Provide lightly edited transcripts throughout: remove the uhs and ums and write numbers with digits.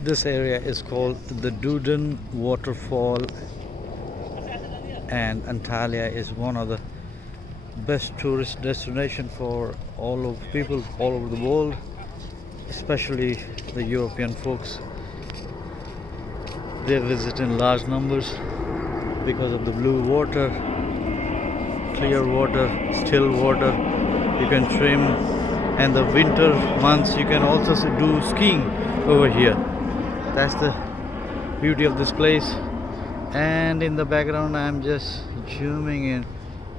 This area is called the Duden waterfall, and Antalya is one of the best tourist destination for all of people all over the world, especially the European folks. They visit in large numbers because of the blue water, clear water, still water. You can swim, and the winter months you can also do skiing over here. That's the beauty of this place. And in the background I'm just zooming in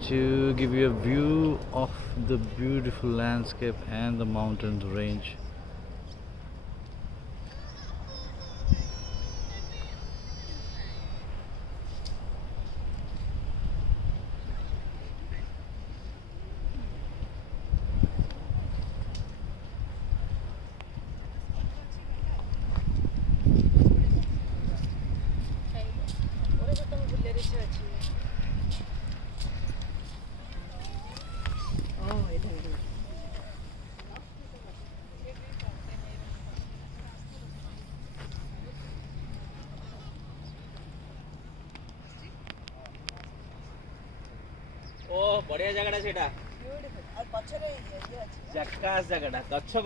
to give you a view of the beautiful landscape and the mountain range. ଓ ବଢିଆ ଜାଗାଟା ସେଇଟା। ଆଉ ପଛରେ ଜାକାସ ଜାଗାଟା ଗଛ